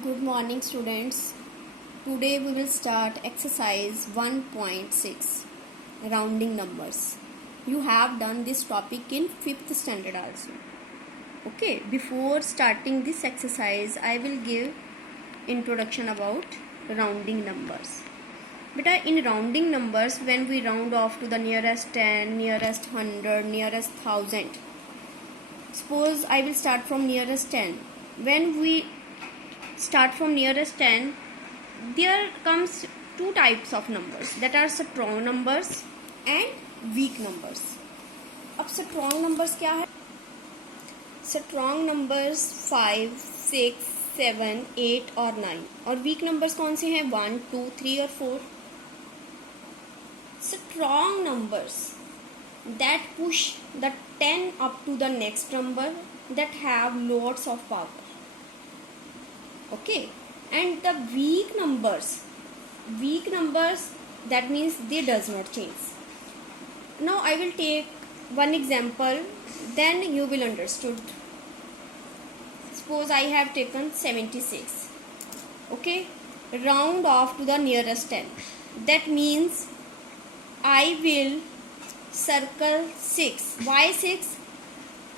Good morning, students. Today we will start exercise 1.6 rounding numbers. You have done this topic in 5th standard also. Okay, before starting this exercise, I will give introduction about rounding numbers. Beta, in rounding numbers, when we round off to the nearest 10, nearest 100, nearest 1000, suppose I will start from nearest 10. When we start from nearest 10, there comes two types of numbers, that are strong numbers and weak numbers. अब strong numbers क्या है? Strong numbers 5, 6, 7, 8 और 9. और weak numbers कौन से हैं? 1, 2, 3 और 4. Strong numbers that push the 10 up to the next number, that have lots of power. Okay, and the weak numbers, that means they does not change. Now I will take one example, then you will understood. Suppose I have taken 76. Okay, round off to the nearest 10. That means I will circle 6. Why 6?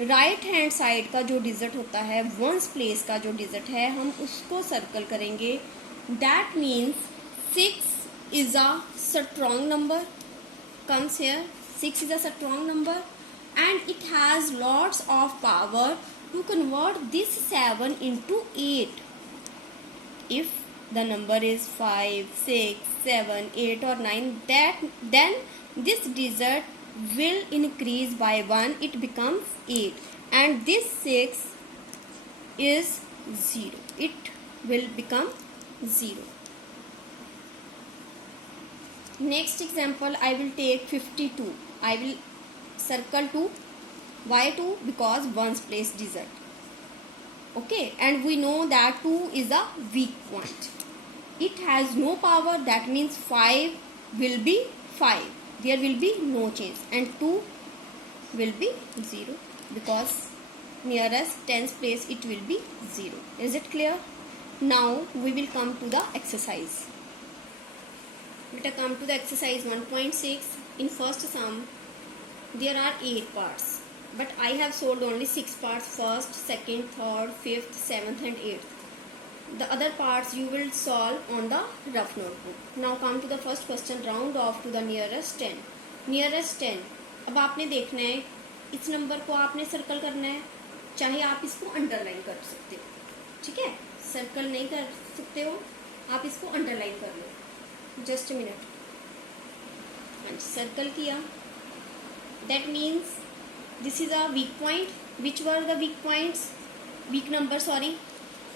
Right hand side का जो digit होता है, ones place का जो digit है, हम उसको circle करेंगे. That means 6 is a strong number. Comes here, 6 is a strong number and it has lots of power to convert this 7 into 8. If the number is 5, 6, 7, 8 or 9, then this digit will increase by 1, it becomes 8, and this 6 is 0, it will become 0. Next example, I will take 52. I will circle 2. Why 2? Because ones place digit. Okay, and we know that 2 is a weak point. It has no power. That means 5 will be 5. There will be no change, and 2 will be 0 because nearest tens place it will be 0. Is it clear? Now we will come to the exercise. Let us come to the exercise 1.6. In first sum, there are 8 parts, but I have solved only 6 parts: first, second, third, fifth, seventh and 8th. The other parts you will solve on the rough notebook. Now come to the first question. Round off to the nearest 10. Nearest 10. अब आपने देखना है, इस number को आपने circle करना है. चाहे आप इसको अंडरलाइन कर सकते हो, ठीक है. सर्कल नहीं कर सकते हो, आप इसको अंडरलाइन कर लो. Just a minute. सर्कल किया. That means this is a weak point. Which were the weak points? Weak number, sorry,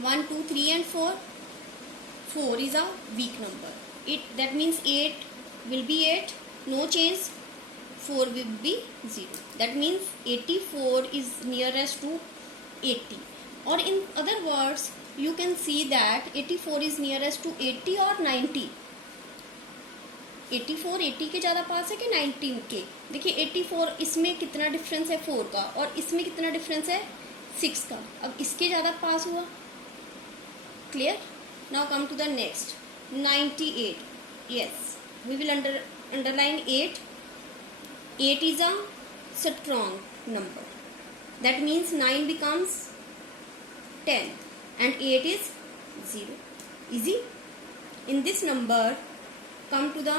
1, 2, 3 and 4. 4 is a weak number. That means 8 will be 8, no change. 4 will be 0. That means 84 is nearest to 80. Or in other words, you can see that 84 is nearest to 80 or 90. 84 80 के ज़्यादा पास है कि 90 के? देखिए 84, इसमें कितना difference है 4 का, और इसमें कितना डिफरेंस है 6 का. अब इसके ज़्यादा पास हुआ. Clear? Now come to the next. 98. Yes, we will underline 8. 8 is a strong number. That means 9 becomes 10 and 8 is 0. Easy? In this number, come to the,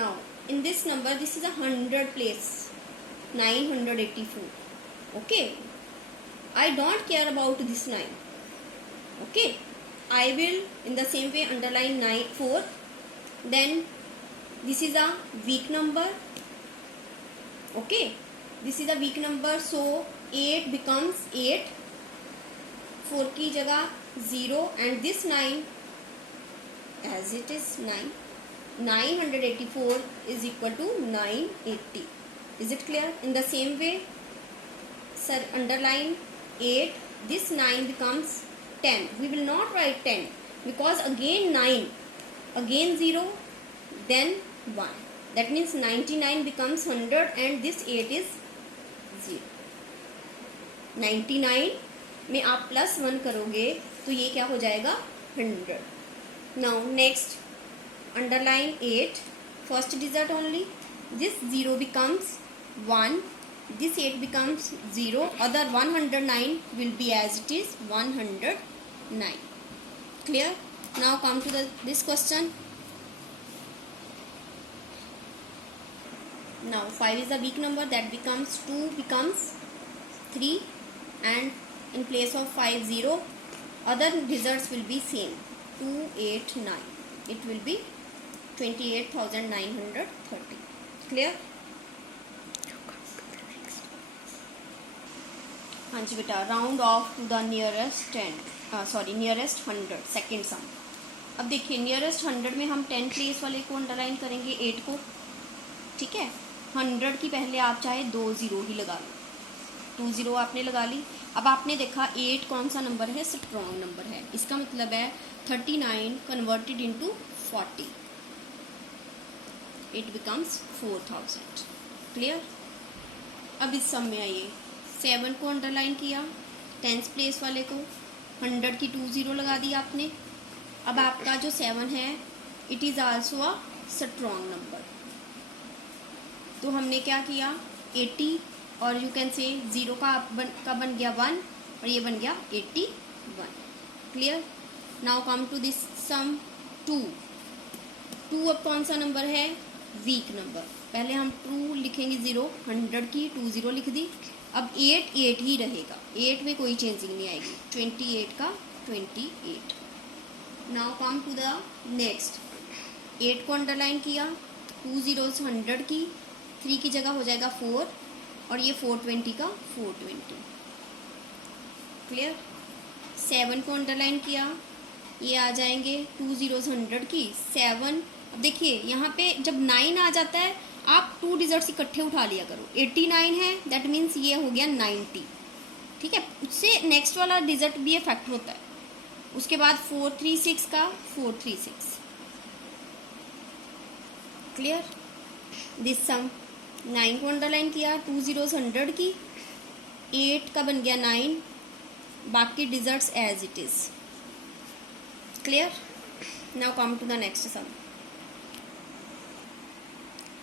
now in this number, this is a 100 place, 984. Okay, I don't care about this 9. Okay, I will in the same way underline 4. Then this is a weak number. Okay, this is a weak number, so 8 becomes 8. 4 की जगह 0, and this 9 as it is 9. 984 is equal to 980. Is it clear? In the same way, sir, underline 8. This 9 becomes 10. We will not write 10 because again 9, again 0, then 1. That means 99 becomes 100 and this 8 is 0. 99 में आप +1 करोगे तो ये क्या हो जाएगा 100. Now next underline 8 first digit only. This 0 becomes 1. This 8 becomes 0. Other 109 will be as it is 109. Clear? Now come to this question. Now 5 is a weak number, that becomes 2 becomes 3, and in place of 5 0, other digits will be same 2 8 9. It will be 28,930. Clear? हाँ जी बेटा, round off to the nearest 100 second sum. अब देखिए nearest 100 में हम 10 place वाले को underline करेंगे 8 को. ठीक है, 100 की पहले आप चाहे 2 0 ही लगा लो. 2 0 आपने लगा ली. अब आपने देखा 8 कौन सा नंबर है, स्ट्रॉन्ग नंबर है. इसका मतलब है 39 converted into 40, it becomes 4000. Clear? अब इस सम में आइए, 7 को अंडरलाइन किया 10th प्लेस वाले को, 100 की 2 0 लगा दी आपने. अब आपका जो 7 है it is also a strong number. तो हमने क्या किया 80 और यू कैन से 0 का बन गया 1 और ये बन गया 81. Clear? Now come to this sum 2. अब कौन सा नंबर है, वीक नंबर. पहले हम 2 लिखेंगे 0, 100 की 2 0 लिख दी. अब 8 ही रहेगा, 8 में कोई चेंजिंग नहीं आएगी. 28 का 28. Now come to the next. 8 को अंडरलाइन किया, 2 zeros 100 की, 3 की जगह हो जाएगा 4 और ये 420 का 420. क्लियर? 7 को अंडरलाइन किया, ये आ जाएंगे 2 zeros 100 की 7. अब देखिए यहाँ पे जब 9 आ जाता है आप 2 डिजिट्स इकट्ठे उठा लिया करो. 89 है, दैट मीन्स ये हो गया 90. ठीक है, उससे नेक्स्ट वाला डिजिट भी इफेक्ट होता है. उसके बाद 436 का 436. क्लियर? दिस सम 9 को अंडरलाइन किया, 2 zeros 100 की, 8 का बन गया 9, बाकी digits as it is. Clear? Now come to the next sum.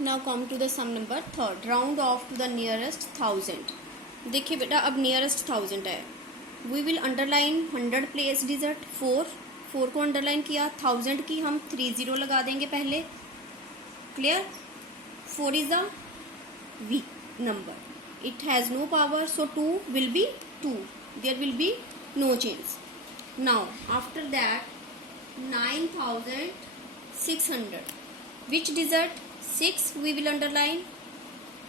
Now come to the sum number 3rd. Round off to the nearest 1000. देखिए बेटा अब nearest 1000 है. We will underline 100 place digit 4 को अंडरलाइन किया. 1000 की हम 3 0 लगा देंगे पहले. Clear? 4 is a weak number. It has no power, so 2 will be 2. There will be no change. Now after that 9600. Which digit? 6 we will underline.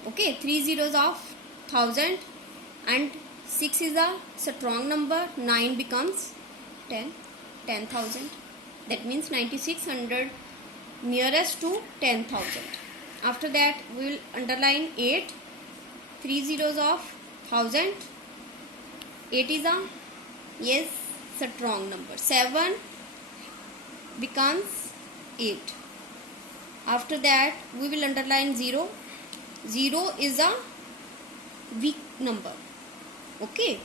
Okay, 3 zeros of 1000 and 6 is a strong number. 9 becomes 10,000. That means 9600 nearest to 10,000. After that we will underline 8. 3 zeros of 1000. 8 is a strong number. 7 becomes 8. After that we will underline 0. 0 is a weak number. Okay,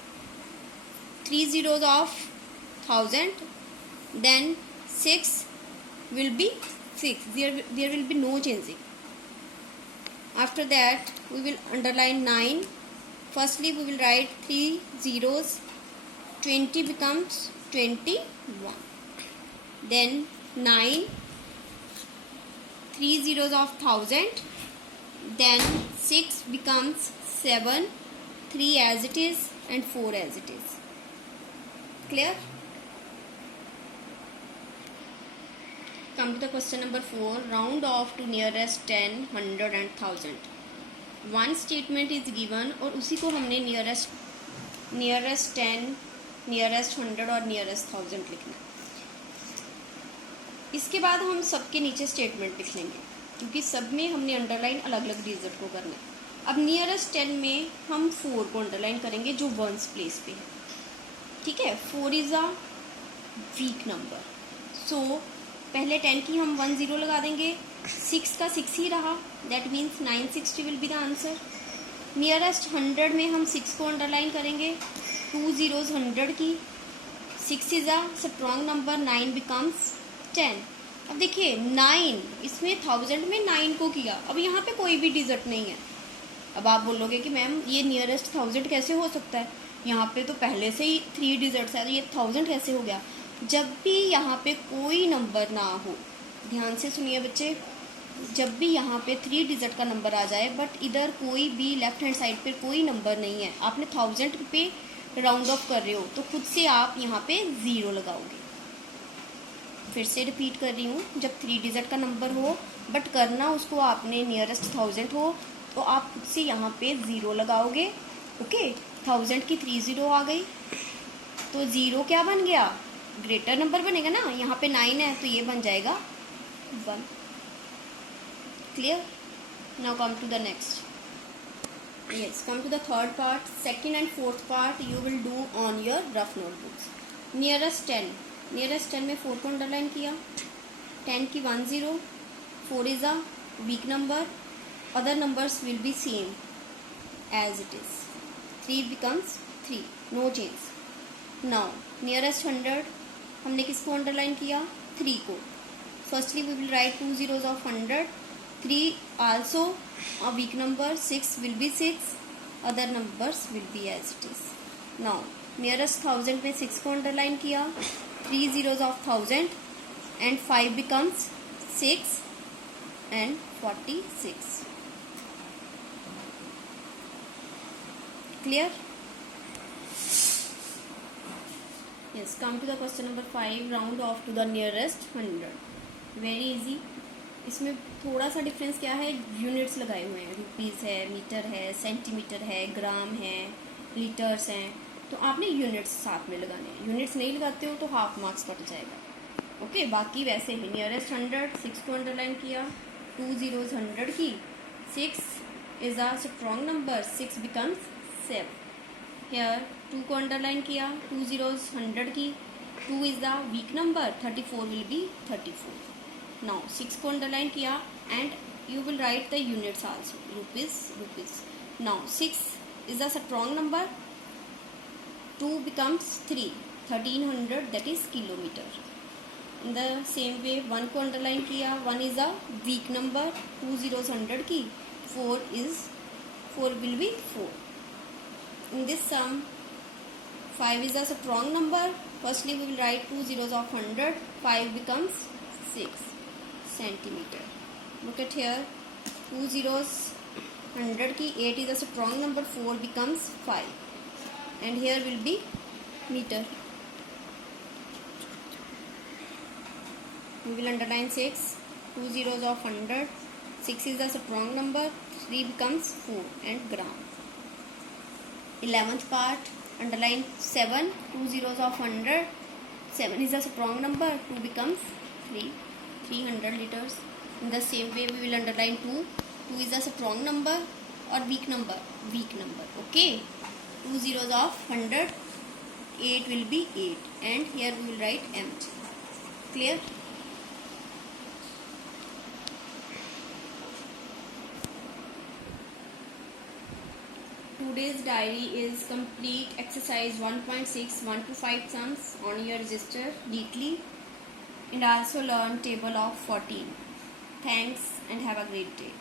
3 zeros of 1000, then 6 will be 6. There will be no changing. After that we will underline 9. Firstly we will write 3 zeros. 20 becomes 21. Then 9, 3 zeros of 1000, then 6 becomes 7, 3 as it is and 4 as it is. Clear? Come to the question number 4. Round off to nearest 10, 100 and 1000. One statement is given और उसी को हमने nearest 10, nearest 100 और nearest 1000 लिखना है. इसके बाद हम सबके नीचे स्टेटमेंट लिख लेंगे क्योंकि सब में हमने अंडरलाइन अलग अलग डिजिट को करना है. अब नियरेस्ट 10 में हम 4 को अंडरलाइन करेंगे जो 1s प्लेस पे है. ठीक है, 4 इज़ अ वीक नंबर. सो पहले 10 की हम 1 0 लगा देंगे. 6 का 6 ही रहा, that means 960 will be the answer. Nearest 100 में हम 6 को अंडरलाइन करेंगे. 2 zeros 100 की, 6 is a strong number, 9 becomes 10। अब देखिए 9, इसमें 1000 में 9 को किया, अब यहाँ पे कोई भी डिजिट नहीं है। अब आप बोलोगे कि मैम ये नियरेस्ट 1000 कैसे हो सकता है, यहाँ पे तो पहले से ही 3 डिजिट्स है, तो ये 1000 कैसे हो गया। जब भी यहाँ पे कोई नंबर ना हो, ध्यान से सुनिए बच्चे, जब भी यहाँ पे 3 डिजिट का नंबर आ जाए बट इधर कोई भी लेफ्ट हैंड साइड पे कोई नंबर नहीं है, आपने 1000 पे राउंड ऑफ कर रहे हो, तो खुद से आप यहाँ पे 0 लगाओगे। फिर से रिपीट कर रही हूँ, जब 3 डिजिट का नंबर हो बट करना उसको आपने नियरेस्ट 1000 हो, तो आप खुद से यहाँ पे 0 लगाओगे। ओके, 1000 की 3 0 आ गई, तो 0 क्या बन गया, ग्रेटर नंबर बनेगा ना, यहाँ पे 9 है तो ये बन जाएगा 1। Clear? Now come to the next. Yes, come to the third part. Second and fourth part you will do on your rough notebooks. Nearest 10. Nearest 10 में 4 को अंडरलाइन किया, 10 की 1 0, 4 is a weak number, other numbers will be same as it is, 3 becomes 3, no change. Now nearest 100, हमने किसको underline किया, 3 को। Firstly we will write 2 zeros of 100, 3 also a weak number, 6 will be 6, other numbers will be as it is. Now nearest 1000 में 6 को underline किया, 3 zeros of 1000 and 5 becomes 6 and 46. Clear? Yes, come to the question number 5. Round off to the nearest 100. Very easy. इसमें थोड़ा सा difference क्या है, units लगाए हुए हैं, रुपीज़ है, मीटर है, सेंटीमीटर है, ग्राम है, लीटर्स हैं, तो आपने यूनिट्स साथ में लगाने हैं। यूनिट्स नहीं लगाते हो तो हाफ मार्क्स कट जाएगा। ओके, बाकी वैसे ही नियरेस्ट 100, 6 को अंडरलाइन किया, 2 zeros 100 की, 6 is a strong number, 6 becomes 7। Here 2 को अंडरलाइन किया, 2 zeros 100 की, 2 is the weak number, 34 will be 34। Now 6 को अंडरलाइन किया and you will write the units also, rupees. Now 6 is a strong number, 2 becomes 3, 1300 that is kilometre. In the same way 1 को underline किया, 1 is a weak number, 2 zeros 100 की, 4 will be 4। In this sum 5 is a strong number, firstly we will write 2 zeros of 100, 5 becomes 6 centimeter. Look at here, 2 zeros 100 की, 8 is a strong number, 4 becomes 5 and here will be meter. We will underline 6, 2 zeros of 100, 6 is a strong number, 3 becomes 4 and gram. 11th part, underline 7, 2 zeros of 100, 7 is a strong number, 2 becomes 3, 300 liters. In the same way we will underline 2, 2 is a strong number or weak number, okay. 2 zeros of 100, 8 will be 8 and here we will write empty. Clear? Today's diary is complete. Exercise 1.6, 1 to 5 sums on your register neatly and also learn table of 14. Thanks and have a great day.